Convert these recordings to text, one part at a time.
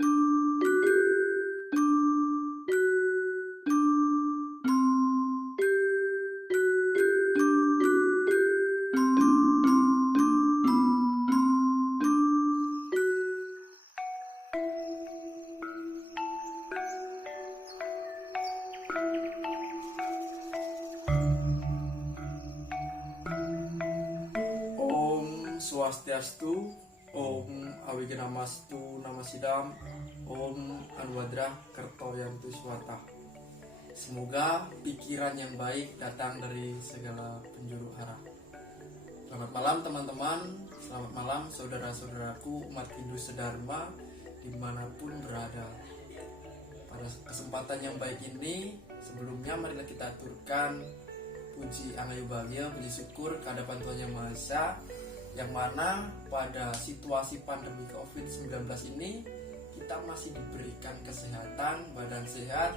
Om Swastiastu, Om Awigenamastu Namasidam, Om Anwadra Kertoyantu Swata. Semoga pikiran yang baik datang dari segala penjuru arah. Selamat malam teman-teman, selamat malam saudara-saudaraku umat Hindu sedharma dimanapun berada. Pada kesempatan yang baik ini, sebelumnya marilah kita aturkan puji Angayu Bahagia, puji syukur kehadapan Tuhan Yang Maha Esa, yang mana pada situasi pandemi COVID-19 ini kita masih diberikan kesehatan, badan sehat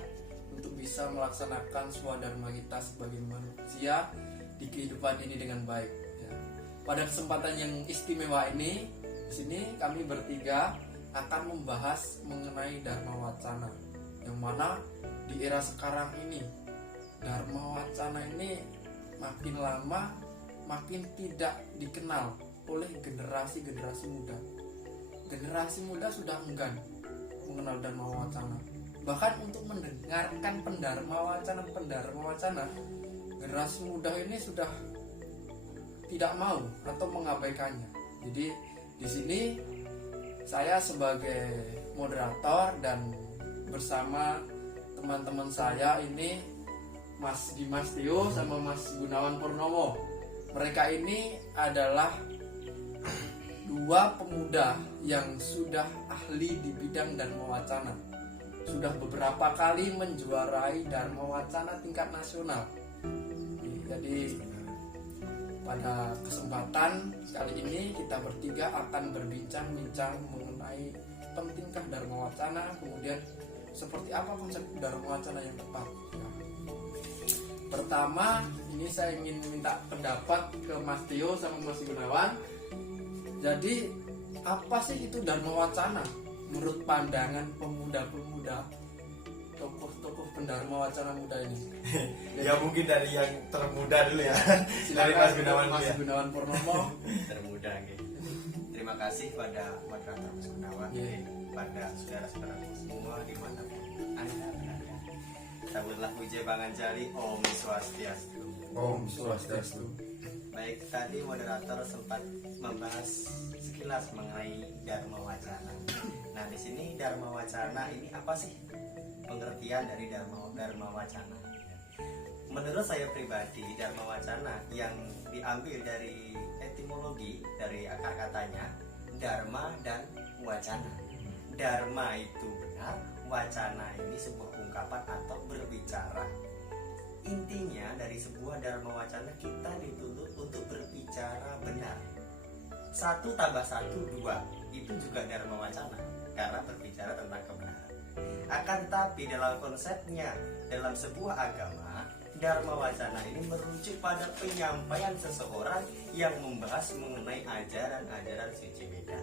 untuk bisa melaksanakan swadharma kita sebagai manusia di kehidupan ini dengan baik. Ya. Pada kesempatan yang istimewa ini, di sini kami bertiga akan membahas mengenai Dharma Wacana, yang mana di era sekarang ini Dharma Wacana ini makin lama makin tidak dikenal oleh generasi muda. Generasi muda sudah enggan mengenal Dharma Wacana. Bahkan untuk mendengarkan pendharma wacana, generasi muda ini sudah tidak mau atau mengabaikannya. Jadi di sini saya sebagai moderator dan bersama teman-teman saya ini Mas Dimas Tio sama Mas Gunawan Purnomo. Mereka ini adalah dua pemuda yang sudah ahli di bidang Dharma Wacana. Sudah beberapa kali menjuarai Dharma Wacana tingkat nasional. Jadi pada kesempatan kali ini kita bertiga akan berbincang-bincang mengenai pentingkah Dharma Wacana, kemudian seperti apa konsep Dharma Wacana yang tepat. Pertama, ini saya ingin minta pendapat ke Mas Tio sama Mas Gunawan. Jadi, apa sih itu Dharma Wacana? Menurut pandangan pemuda-pemuda, tokoh-tokoh pendharma wacana muda ini. Ya mungkin dari yang termuda dulu ya. Dari Mas Gunawan Purnomo. Termuda gitu. Terima kasih pada moderator Mas Gunawan, pada saudara-saudara semua dimanapun Anda berada. Sambutlah puji Panganjali. Om Swastiastu. Om Swastiastu. Baik, tadi moderator sempat membahas sekilas mengenai Dharma Wacana. Nah, di sini Dharma Wacana ini apa sih? Pengertian dari Dharma Wacana. Menurut saya pribadi, Dharma Wacana yang diambil dari etimologi, dari akar katanya Dharma dan Wacana. Dharma itu benar, Wacana ini sebuah ungkapan atau berbicara. Intinya dari sebuah Dharma Wacana kita dituntut untuk berbicara benar. 1 + 1 2 itu juga Dharma Wacana karena berbicara tentang kebenaran. Akan tapi dalam konsepnya dalam sebuah agama, Dharma Wacana ini merujuk pada penyampaian seseorang yang membahas mengenai ajaran-ajaran suci Weda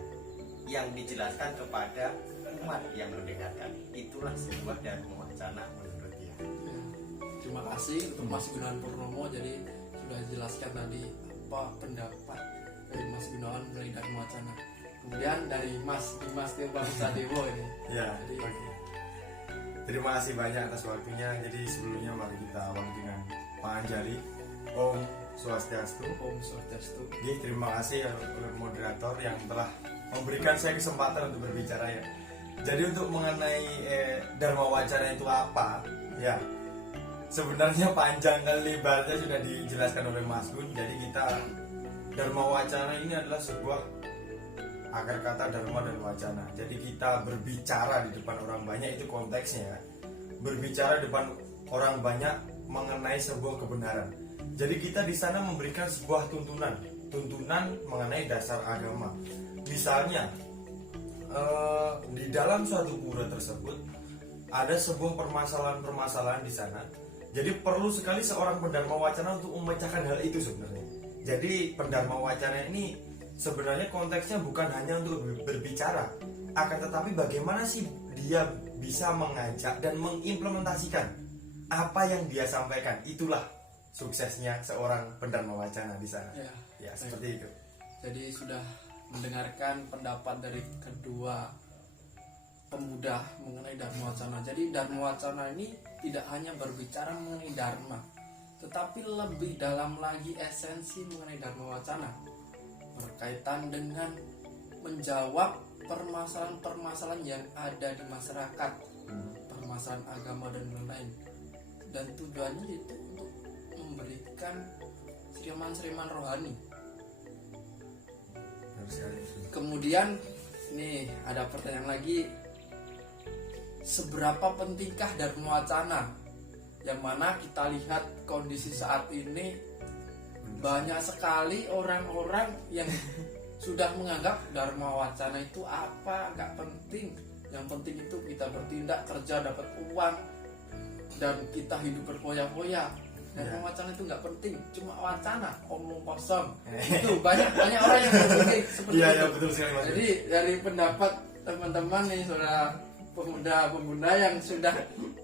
yang dijelaskan kepada umat yang mendengarkan. Itulah sebuah Dharma Wacana menurut dia. Terima kasih untuk Mas Gunawan Purnomo. Jadi sudah jelaskan tadi apa pendapat dari Mas Gunawan mengenai Dharma Wacana. Kemudian dari Mas Dimas Tio Bangsadewo ini. Ya. Jadi, terima kasih banyak atas waktunya. Jadi sebelumnya mari kita awali dengan Pak Anjali. Om Swastiastu. Om Swastiastu. Jadi terima kasih oleh moderator yang telah memberikan saya kesempatan untuk berbicara ya. Jadi untuk mengenai Dharma Wacana itu apa? Ya. Sebenarnya panjang dan lebarnya sudah dijelaskan oleh Mas Gun. Jadi kita Dharma Wacana ini adalah sebuah akar kata Dharma dan Wacana. Jadi kita berbicara di depan orang banyak, itu konteksnya. Berbicara di depan orang banyak mengenai sebuah kebenaran. Jadi kita di sana memberikan sebuah tuntunan mengenai dasar agama. Misalnya di dalam suatu pura tersebut ada sebuah permasalahan di sana. Jadi perlu sekali seorang pendharma wacana untuk memecahkan hal itu sebenarnya. Jadi pendharma wacana ini sebenarnya konteksnya bukan hanya untuk berbicara, akan tetapi bagaimana sih dia bisa mengajak dan mengimplementasikan apa yang dia sampaikan. Itulah suksesnya seorang pendharma wacana di sana. Ya, seperti itu. Jadi sudah mendengarkan pendapat dari kedua pemuda mengenai Dharma Wacana. Jadi Dharma Wacana ini tidak hanya berbicara mengenai Dharma, tetapi lebih dalam lagi esensi mengenai Dharma Wacana, berkaitan dengan menjawab permasalahan-permasalahan yang ada di masyarakat, permasalahan agama dan lain-lain. Dan tujuannya itu untuk memberikan siraman-siraman rohani. Kemudian nih ada pertanyaan lagi, seberapa pentingkah Dharma Wacana? Yang mana kita lihat kondisi saat ini banyak sekali orang-orang yang sudah menganggap Dharma Wacana itu apa, gak penting. Yang penting itu kita bertindak, kerja, dapat uang, dan kita hidup berfoya-foya. Dharma Wacana itu gak penting, cuma wacana, omong kosong. Itu banyak orang yang berpikir seperti itu. Iya, betul sekali, Mas. Jadi dari pendapat teman-teman nih, saudara pemuda-pemuda yang sudah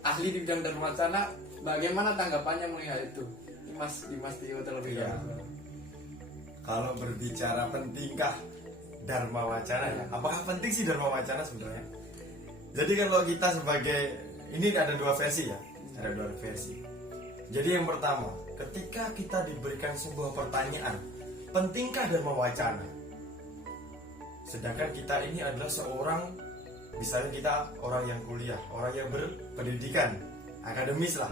ahli di bidang Dharma Wacana, bagaimana tanggapannya melihat itu? Mas Tio terlebih Iya. dahulu. Kalau berbicara pentingkah Dharma Wacana ya, apakah penting sih Dharma Wacana sebenarnya? Jadi kalau kita sebagai, ini ada dua versi ya, ada dua versi. Jadi yang pertama, ketika kita diberikan sebuah pertanyaan, pentingkah Dharma Wacana? Sedangkan kita ini adalah seorang, misalnya kita orang yang kuliah, orang yang berpendidikan, akademis lah.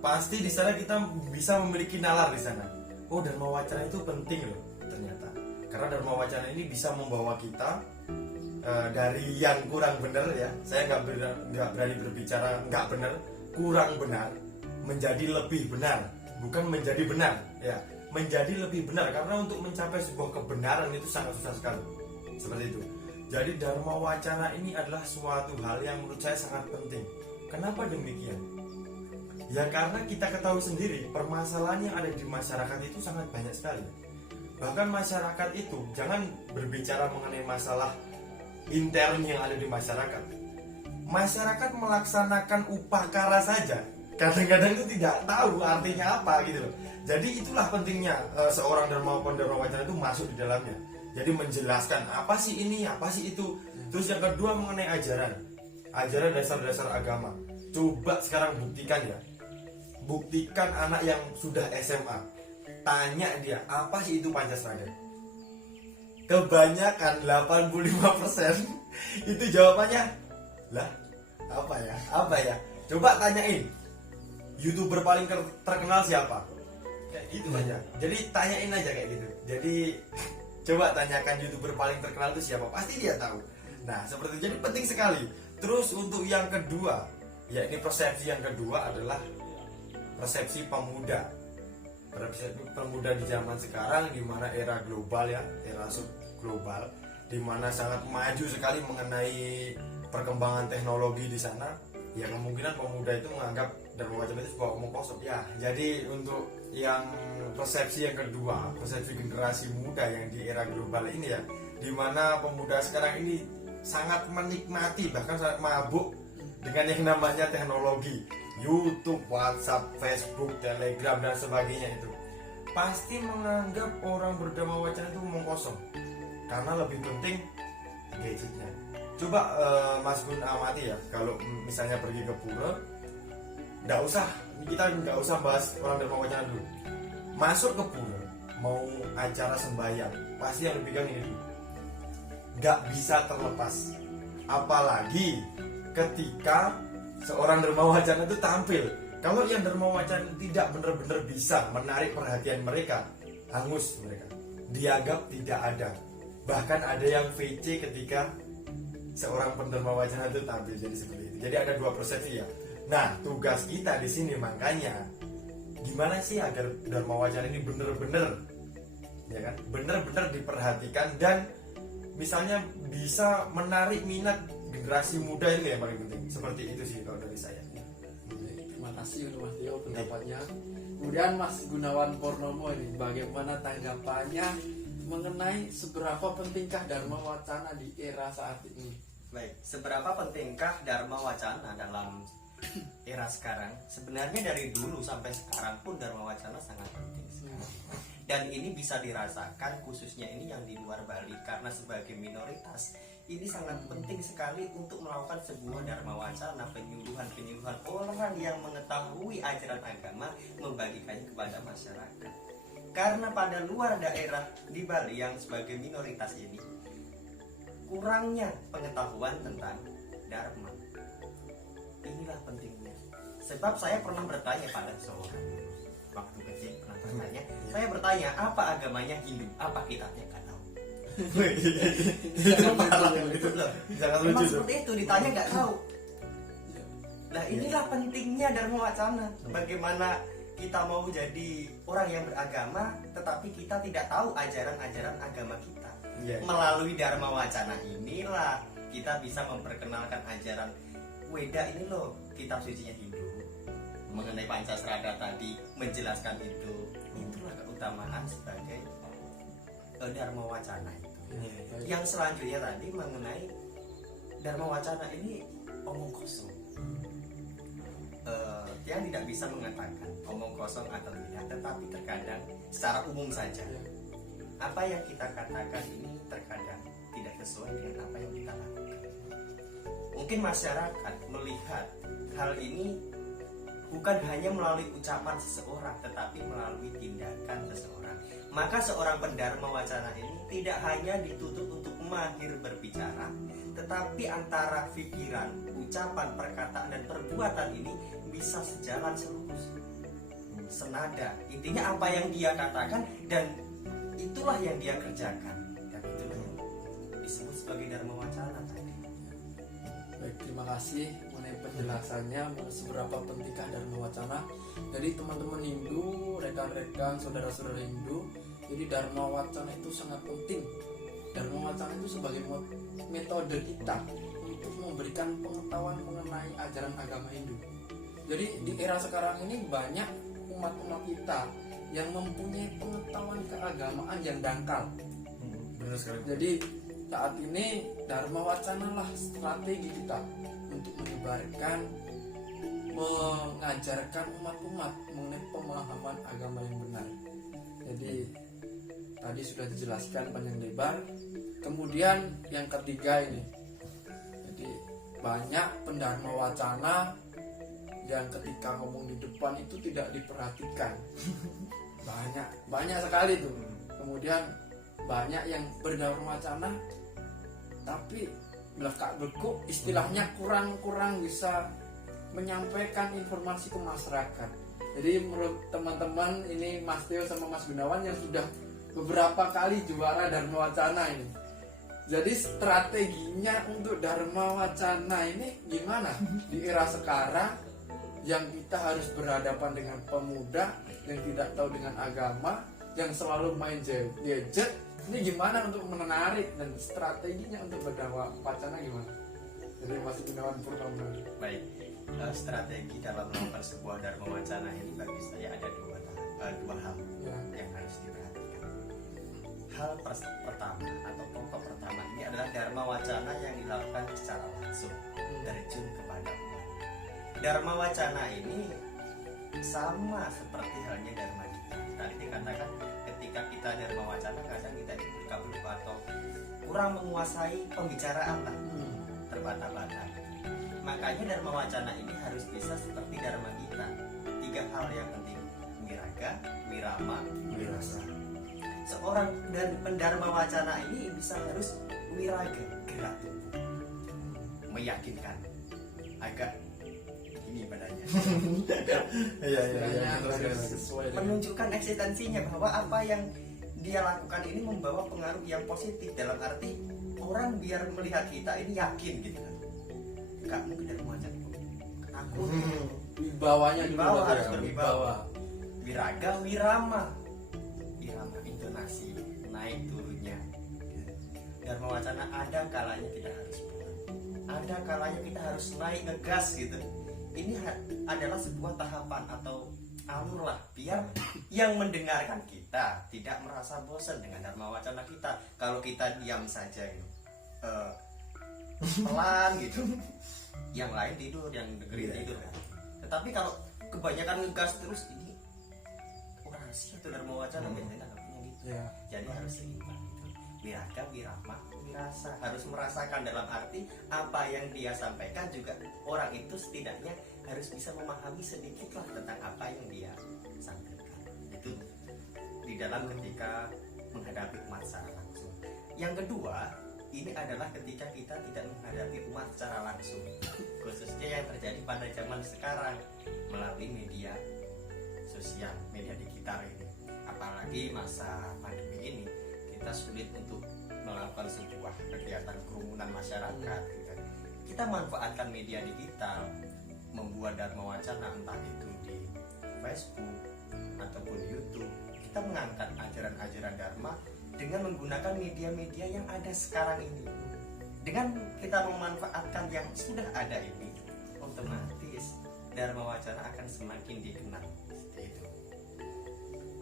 Pasti di sana kita bisa memiliki nalar di sana. Oh, Dharma Wacana itu penting loh ternyata. Karena Dharma Wacana ini bisa membawa kita dari yang kurang benar ya. Saya nggak berani berbicara nggak benar, kurang benar, menjadi lebih benar, bukan menjadi benar ya, menjadi lebih benar. Karena untuk mencapai sebuah kebenaran itu sangat susah sekali. Seperti itu. Jadi Dharma Wacana ini adalah suatu hal yang menurut saya sangat penting. Kenapa demikian? Ya karena kita ketahui sendiri permasalahan yang ada di masyarakat itu sangat banyak sekali. Bahkan masyarakat itu, jangan berbicara mengenai masalah intern yang ada di masyarakat. Masyarakat melaksanakan upacara saja kadang-kadang itu tidak tahu artinya apa gitu loh. Jadi itulah pentingnya seorang Dharma Wacana itu masuk di dalamnya. Jadi menjelaskan apa sih ini, apa sih itu. Terus yang kedua mengenai ajaran dasar-dasar agama. Coba sekarang buktikan ya. Buktikan anak yang sudah SMA, tanya dia apa sih itu Pancasila. Kebanyakan 85% itu jawabannya lah apa ya. Coba tanyain YouTuber paling terkenal siapa, kayak gitu aja. Jadi tanyain aja kayak gitu. Jadi coba tanyakan YouTuber paling terkenal itu siapa, pasti dia tahu. Nah seperti itu, jadi penting sekali. Terus untuk yang kedua, ya ini persepsi yang kedua adalah persepsi pemuda di zaman sekarang, di mana era global ya, era subglobal, di mana sangat maju sekali mengenai perkembangan teknologi di sana. Ya kemungkinan pemuda itu menganggap Dharma Wacana itu sebuah omong kosong ya. Jadi untuk yang persepsi yang kedua, persepsi generasi muda yang di era global ini ya, di mana pemuda sekarang ini sangat menikmati, bahkan sangat mabuk dengan yang namanya teknologi, YouTube, WhatsApp, Facebook, Telegram dan sebagainya itu. Pasti menganggap orang berdharma wacana itu omong kosong, karena lebih penting gadgetnya. Coba Mas Gun amati ya, kalau misalnya pergi ke pura, kita nggak usah bahas orang dharma wacana dulu. Masuk ke pura, mau acara sembahyang, pasti yang dipegang ini dulu. Nggak bisa terlepas, apalagi ketika seorang dharma wacana itu tampil. Kalau yang dharma wacana tidak benar-benar bisa menarik perhatian mereka, hangus mereka, dianggap tidak ada. Bahkan ada yang VC ketika seorang pendharma wacana itu tampil. Jadi seperti itu. Jadi ada dua persepsi ya. Nah tugas kita di sini makanya gimana sih agar dharma wacana ini benar-benar ya kan, benar-benar diperhatikan dan misalnya bisa menarik minat generasi muda ini yang paling penting. Seperti itu sih kalau dari saya. Terima kasih untuk Mas Tio pendapatnya. Kemudian Mas Gunawan Purnomo ini, bagaimana tanggapannya mengenai seberapa pentingkah Dharma Wacana di era saat ini? Baik, seberapa pentingkah Dharma Wacana dalam era sekarang? Sebenarnya dari dulu sampai sekarang pun Dharma Wacana sangat penting sekali. Dan ini bisa dirasakan khususnya ini yang di luar Bali, karena sebagai minoritas ini sangat penting sekali untuk melakukan sebuah Dharma Wacana, penyuluhan orang yang mengetahui ajaran agama, membagikannya kepada masyarakat. Karena pada luar daerah di Bali yang sebagai minoritas ini kurangnya pengetahuan tentang Dharma. Inilah pentingnya. Sebab saya pernah bertanya pada seorang waktu kecil, saya bertanya apa agamanya Hindu, apa kitabnya nggak tahu. Itu loh, jangan lucu Memang tuh. seperti itu, ditanya nggak tahu. Nah inilah pentingnya Dharma Wacana. Bagaimana kita mau jadi orang yang beragama, tetapi kita tidak tahu ajaran-ajaran agama kita. Iya. Melalui Dharma Wacana inilah kita bisa memperkenalkan ajaran Weda ini loh, kitab sucinya Hindu, mengenai Pancasrada tadi, menjelaskan itu. Itulah keutamaan sebagai Dharma Wacana itu. Yang selanjutnya tadi mengenai Dharma Wacana ini omong kosong. Dia tidak bisa mengatakan omong kosong atau tidak, tetapi terkadang secara umum saja apa yang kita katakan ini terkadang tidak sesuai dengan apa yang kita lakukan. Mungkin masyarakat melihat hal ini bukan hanya melalui ucapan seseorang, tetapi melalui tindakan seseorang. Maka seorang pendharma wacana ini tidak hanya dituntut untuk mahir berbicara, tetapi antara pikiran, ucapan, perkataan, dan perbuatan ini bisa sejalan selurus, senada. Intinya apa yang dia katakan dan itulah yang dia kerjakan, dan itulah yang disebut sebagai dharma wacana tadi. Baik, terima kasih mengenai penjelasannya seberapa pentingkah Dharma Wacana. Jadi teman-teman Hindu, rekan-rekan, saudara-saudara Hindu, jadi Dharma Wacana itu sangat penting. Dharma Wacana itu sebagai metode kita untuk memberikan pengetahuan mengenai ajaran agama Hindu. Jadi di era sekarang ini banyak umat-umat kita yang mempunyai pengetahuan keagamaan yang dangkal. Benar sekali. Jadi saat ini Dharma Wacana lah strategi kita untuk menyebarkan, mengajarkan umat-umat mengenai pemahaman agama yang benar. Jadi tadi sudah dijelaskan panjang lebar. Kemudian yang ketiga ini, jadi banyak pendharma wacana yang ketika ngomong di depan itu tidak diperhatikan. banyak sekali tuh. Kemudian banyak yang berdharma wacana tapi belakang istilahnya kurang bisa menyampaikan informasi ke masyarakat. Jadi menurut teman-teman ini Mas Theo sama Mas Gunawan yang sudah beberapa kali juara Dharma Wacana ini. Jadi strateginya untuk Dharma Wacana ini gimana di era sekarang yang kita harus berhadapan dengan pemuda yang tidak tahu dengan agama, yang selalu main gadget. Ini gimana untuk menarik dan strateginya untuk Dharma Wacana gimana? Jadi Mas Gunawan Purnama. Baik, strategi dalam melakukan sebuah dharma wacana ini bagi saya ada dua hal yang harus diperhatikan. Hal pertama atau pokok pertama ini adalah dharma wacana yang dilakukan secara langsung, terjun kepada umat. Dharma wacana ini sama seperti halnya dharma kita. Tadi dikatakan ketika kita dharma wacana kadang kita berkabut atau kurang menguasai pembicaraan lah, terbata-bata. Makanya dharma wacana ini harus bisa seperti dharma kita. 3 hal yang penting: wiraga, wirama, wirasa. Seorang dan pendharma wacana ini bisa harus wiraga, gerak tubuh, meyakinkan, agak ini badannya, Iya. Sesuai dengan menunjukkan eksistensinya bahwa apa yang dia lakukan ini membawa pengaruh yang positif, dalam arti orang biar melihat kita ini yakin gitu kan. Gak mungkin dari wajah aku wibawanya dulu Wibawa berarti harus ya, berwibawa. Wiraga, wirama, irama intonasi naik turunnya. Dharma wacana ada kalanya kita harus pelan, ada kalanya kita harus naik ngegas gitu. Ini adalah sebuah tahapan atau alur lah, biar yang mendengarkan kita tidak merasa bosan dengan dharma wacana kita. Kalau kita diam saja gitu, pelan gitu, yang lain tidur, yang dengerin tidur kan. Tetapi kalau kebanyakan ngegas terus, ini orasi atau Dharma Wacana biasanya nggak gitu. Ya. Jadi harus seimbang gitu. Wiraga, wirama, wirasa, harus merasakan, dalam arti apa yang dia sampaikan juga orang itu setidaknya harus bisa memahami sedikit lah tentang apa yang dia sampaikan. Itu di dalam ketika menghadapi umat secara langsung. Yang kedua, ini adalah ketika kita tidak menghadapi umat secara langsung, khususnya yang terjadi pada zaman sekarang melalui media sosial, media digital ini. Apalagi masa pandemi ini, kita sulit untuk melakukan sebuah kegiatan kerumunan masyarakat gitu. Kita manfaatkan media digital, membuat Dharma Wacana, entah itu di Facebook ataupun YouTube. Kita mengangkat ajaran-ajaran Dharma dengan menggunakan media-media yang ada sekarang ini. Dengan kita memanfaatkan yang sudah ada ini, otomatis Dharma Wacana akan semakin dikenal. Seperti itu.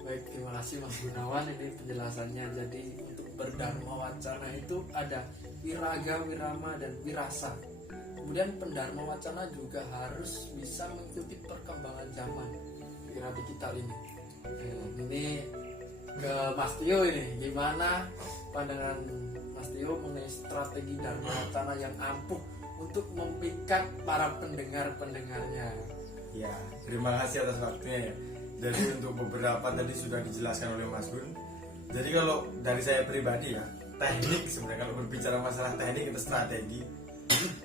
Baik, terima kasih Mas Gunawan ini penjelasannya. Jadi untuk berdharma wacana itu ada wiraga, wirama, dan wirasa. Kemudian pendharma wacana juga harus bisa mengikuti perkembangan zaman era digital ini. Ini ke Mas Tio ini, gimana pandangan Mas Tio mengenai strategi dharma wacana yang ampuh untuk memikat para pendengarnya? Ya, terima kasih atas waktunya ya. Jadi untuk beberapa tadi sudah dijelaskan oleh Mas Gun. Jadi kalau dari saya pribadi ya, teknik sebenarnya kalau berbicara masalah teknik itu strategi.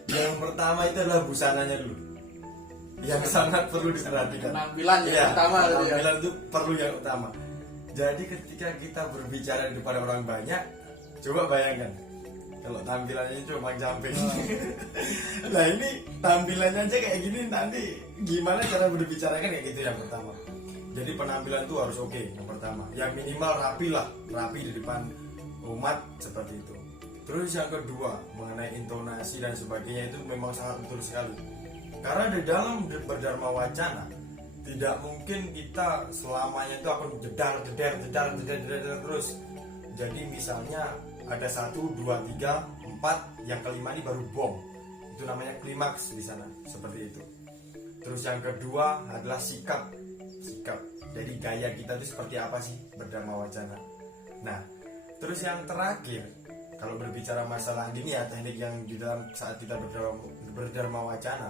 Yang pertama itu adalah busananya dulu, yang sangat perlu diperhatikan. Penampilan yang utama. Penampilan itu perlu yang utama. Jadi ketika kita berbicara di depan orang banyak, coba bayangkan kalau tampilannya cuma camping. Nah ini tampilannya aja kayak gini, nanti gimana cara berbicara kan kayak gitu yang pertama. Jadi penampilan itu harus oke yang pertama. Yang minimal rapi di depan umat seperti itu. Terus yang kedua mengenai intonasi dan sebagainya itu memang sangat betul sekali. Karena di dalam berdharma wacana tidak mungkin kita selamanya itu akan jedar terus. Jadi misalnya ada 1, 2, 3, 4, yang kelima ini baru bom. Itu namanya klimaks di sana, seperti itu. Terus yang kedua adalah sikap. Jadi gaya kita itu seperti apa sih berdharma wacana. Nah, terus yang terakhir kalau berbicara masalah ini ya, teknik yang di dalam saat kita berdharma wacana,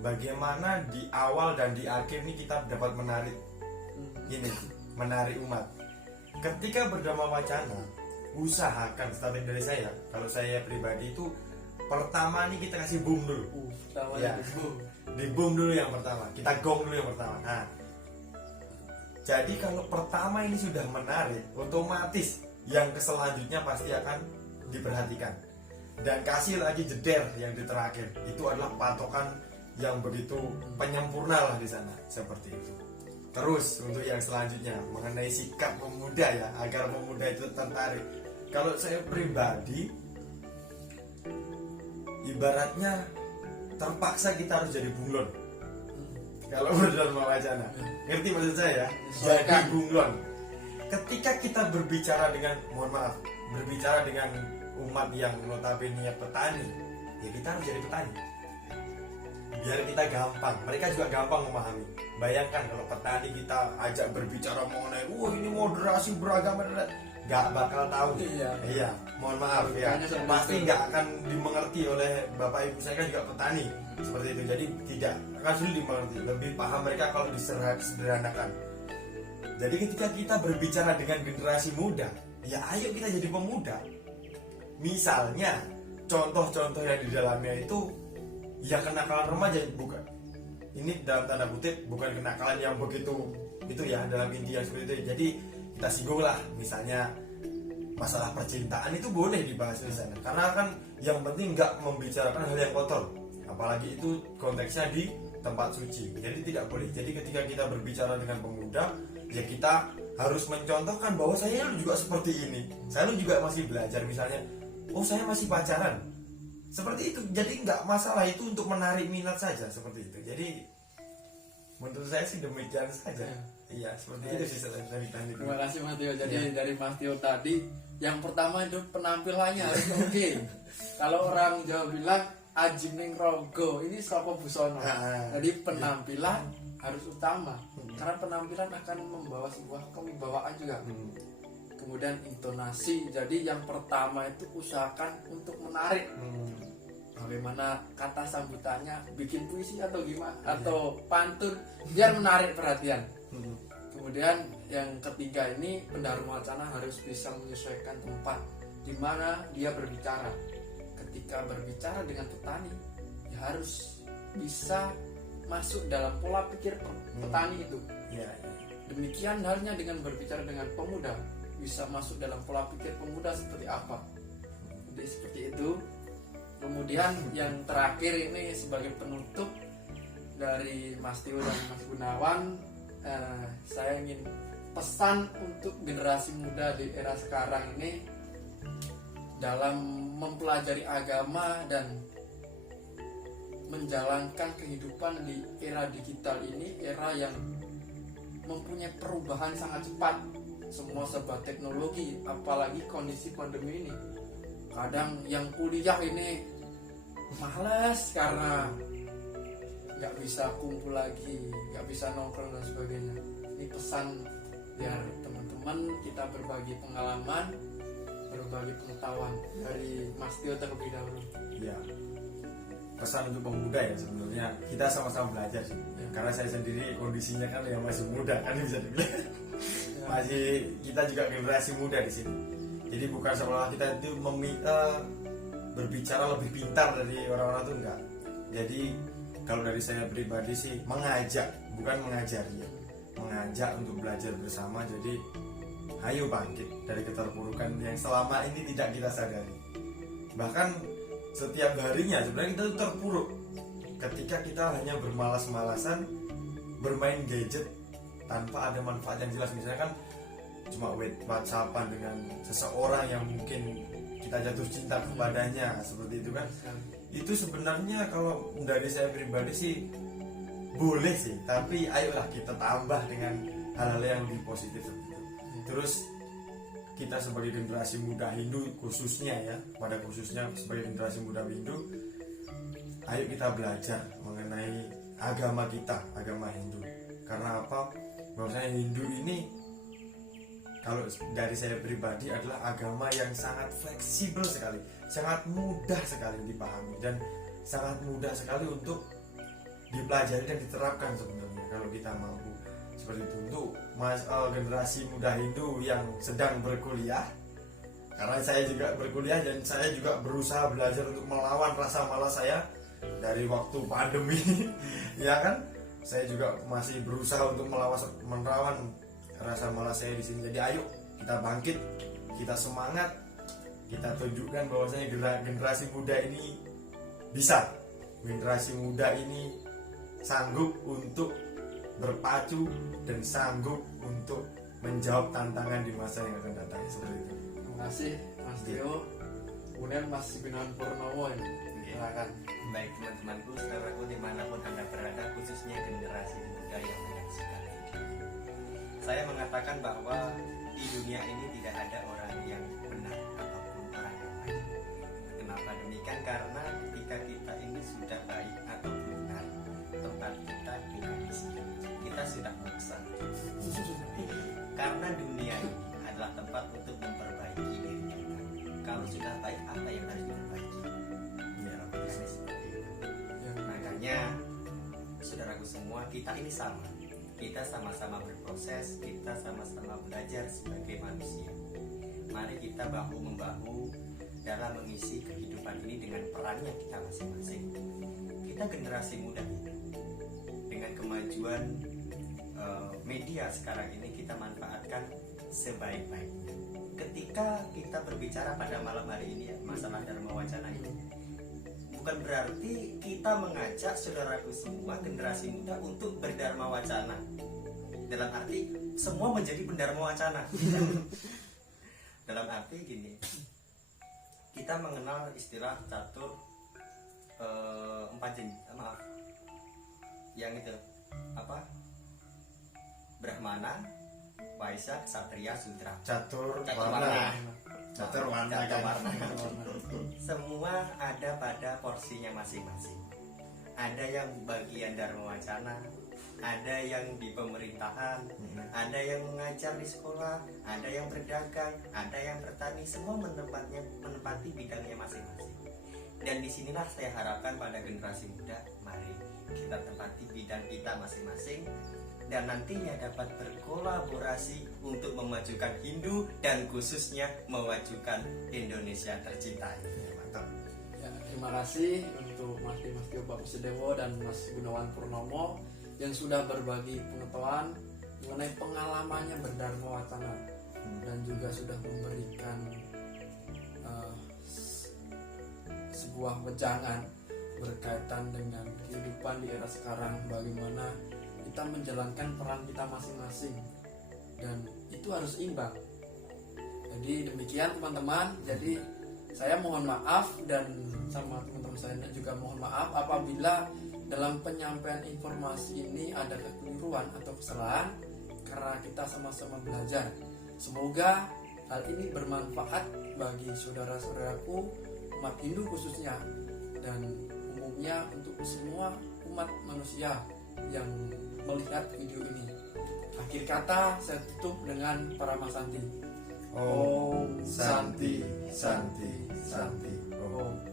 bagaimana di awal dan di akhir ini kita dapat menarik umat. Ketika berdharma wacana, usahakan strategi dari saya, kalau saya pribadi itu pertama nih kita kasih boom dulu. Ya, di boom dulu yang pertama, kita gong dulu yang pertama. Nah, jadi kalau pertama ini sudah menarik, otomatis yang selanjutnya pasti akan diperhatikan. Dan kasih lagi jeder yang di terakhir, itu adalah patokan yang begitu penyempurna lah di sana, seperti itu. Terus untuk yang selanjutnya mengenai sikap pemuda ya, agar pemuda itu tertarik. Kalau saya pribadi, ibaratnya terpaksa kita harus jadi bunglon. Kalau berdharma wacana, ngerti maksud saya? Jadi bunglon. Ketika kita berbicara dengan, mohon maaf, berbicara dengan umat yang notabene petani, ya kita harus jadi petani. Biar kita gampang, mereka juga gampang memahami. Bayangkan kalau petani kita ajak berbicara mengenai, ini moderasi beragama, nggak bakal tahu. Iya, mohon maaf ya, pasti nggak akan dimengerti oleh bapak ibu saya kan juga petani seperti itu. Jadi tidak akan sulit dimengerti, lebih paham mereka kalau disederhanakan. Jadi ketika kita berbicara dengan generasi muda, ya ayo kita jadi pemuda. Misalnya contoh-contoh yang di dalamnya itu ya kenakalan remaja, bukan, ini dalam tanda kutip, bukan kenakalan yang begitu itu ya, dalam inti yang seperti itu. Jadi kita singgung lah, misalnya masalah percintaan itu boleh dibahas di sana, karena kan yang penting nggak membicarakan hal yang kotor, apalagi itu konteksnya di tempat suci, jadi tidak boleh. Jadi ketika kita berbicara dengan pemuda, ya kita harus mencontohkan bahwa saya juga seperti ini, saya juga masih belajar, misalnya, oh saya masih pacaran, seperti itu. Jadi nggak masalah, itu untuk menarik minat saja, seperti itu. Jadi menurut saya sih demikian saja. Iya, seperti itu sih teknik. Terima kasih Mas Tio. Jadi dari Mas Tio tadi Yang pertama itu penampilannya harus oke. Kalau orang Jawa bilang aji ning rogo, ini saka busana. Jadi penampilan harus utama. Karena penampilan akan membawa sebuah kewibawaan juga. Kemudian intonasi. Jadi yang pertama itu usahakan untuk menarik. Bagaimana kata sambutannya, bikin puisi atau gimana, atau pantun biar menarik perhatian. Kemudian yang ketiga ini pendharma wacana harus bisa menyesuaikan tempat di mana dia berbicara. Ketika berbicara dengan petani, ya harus bisa masuk dalam pola pikir petani itu. Demikian halnya dengan berbicara dengan pemuda, bisa masuk dalam pola pikir pemuda seperti apa. Jadi seperti itu. Kemudian yang terakhir ini sebagai penutup dari Mas Tio dan Mas Gunawan, saya ingin pesan untuk generasi muda di era sekarang ini dalam mempelajari agama dan menjalankan kehidupan di era digital ini, era yang mempunyai perubahan sangat cepat, semua serba teknologi, apalagi kondisi pandemi ini. Kadang yang kuliah ini malas karena nggak bisa kumpul lagi, nggak bisa nongkrong dan sebagainya. Ini pesan biar teman-teman kita berbagi pengalaman, berbagi pengetahuan. Dari Mas Tio terlebih dahulu. Ya, pesan untuk pemuda ya, sebenarnya kita sama-sama belajar sih. Karena saya sendiri kondisinya kan yang masih muda kan, bisa dibilang masih, kita juga generasi muda di sini. Jadi bukan seolah kita itu meminta berbicara lebih pintar dari orang-orang itu, enggak. Jadi kalau dari saya pribadi sih mengajak, bukan mengajari ya. Mengajak untuk belajar bersama. Jadi ayo bangkit dari keterpurukan yang selama ini tidak kita sadari. Bahkan setiap harinya sebenarnya kita itu terpuruk ketika kita hanya bermalas-malasan bermain gadget tanpa ada manfaat yang jelas. Misalnya kan cuma WhatsAppan dengan seseorang yang mungkin kita jatuh cinta kepadanya, seperti itu kan. Itu sebenarnya kalau dari saya pribadi sih boleh sih, tapi ayolah kita tambah dengan hal-hal yang lebih positif seperti itu. Terus kita sebagai generasi muda Hindu khususnya ya, pada khususnya sebagai generasi muda Hindu, ayo kita belajar mengenai agama kita, agama Hindu. Karena apa? Bahwasanya Hindu ini kalau dari saya pribadi adalah agama yang sangat fleksibel sekali, sangat mudah sekali dipahami dan sangat mudah sekali untuk dipelajari dan diterapkan sebenarnya kalau kita mampu seperti itu. Untuk generasi muda Hindu yang sedang berkuliah, karena saya juga berkuliah dan saya juga berusaha belajar untuk melawan rasa malas saya dari waktu pandemi ya kan, saya juga masih berusaha untuk melawan rasa malas saya di sini. Jadi ayo kita bangkit, kita semangat, kita tunjukkan bahwasanya generasi muda ini bisa, generasi muda ini sanggup untuk berpacu dan sanggup untuk menjawab tantangan di masa yang akan datang, seperti itu. Terima kasih Mas Tio. Kemudian Mas Gunawan Purnomo ini, silakan. Baik teman-temanku, saudaraku dimanapun Anda berada, khususnya generasi muda yang menyaksikan ini, saya mengatakan bahwa di dunia ini tidak ada orang yang benar ataupun orang yang baik. Kenapa demikian? Karena ketika kita ini sudah baik atau benar, tempat kita bukan di sini. Kita sudah moksa. Karena dunia ini adalah tempat untuk memperbaiki diri kita. Kalau sudah baik, apa yang harus diperbaiki? Ya, seperti itu. Makanya, saudaraku semua, kita ini sama. Kita sama-sama berproses, kita sama-sama belajar sebagai manusia. Mari kita bahu-membahu dalam mengisi kehidupan ini dengan perannya kita masing-masing. Kita generasi muda ini, dengan kemajuan media sekarang ini, kita manfaatkan sebaik-baiknya. Ketika kita berbicara pada malam hari ini ya, masalah Dharma Wacana ini, bukan berarti kita mengajak saudaraku semua generasi muda untuk berdharma wacana. Dalam arti semua menjadi pendharma wacana. Dalam arti gini, kita mengenal istilah catur yang itu apa? Brahmana, Waisya, Ksatria, Sudra. Catur Warna. Catur warna catur kan. warna. Semua ada pada porsinya masing-masing. Ada yang bagian Dharma Wacana, ada yang di pemerintahan, ada yang mengajar di sekolah, ada yang berdagang, ada yang bertani, semua menempati bidangnya masing-masing. Dan disinilah saya harapkan pada generasi muda, mari kita tempati bidang kita masing-masing dan nantinya dapat berkolaborasi untuk memajukan Hindu dan khususnya memajukan Indonesia tercinta. Mantap. Ya, terima kasih untuk Mas Tio Bapak Sedewo dan Mas Gunawan Purnomo yang sudah berbagi pengetahuan mengenai pengalamannya berdharma wacana dan juga sudah memberikan sebuah wejangan berkaitan dengan kehidupan di era sekarang, bagaimana kita menjalankan peran kita masing-masing dan itu harus imbang. Jadi demikian teman-teman, jadi saya mohon maaf dan sama teman-teman saya juga mohon maaf apabila dalam penyampaian informasi ini ada kekeliruan atau kesalahan karena kita sama-sama belajar. Semoga hal ini bermanfaat bagi saudara-saudaraku umat Hindu khususnya dan umumnya untuk semua umat manusia yang melihat video ini. Akhir kata saya tutup dengan Paramasanti. Om Santi Santi Santi Om.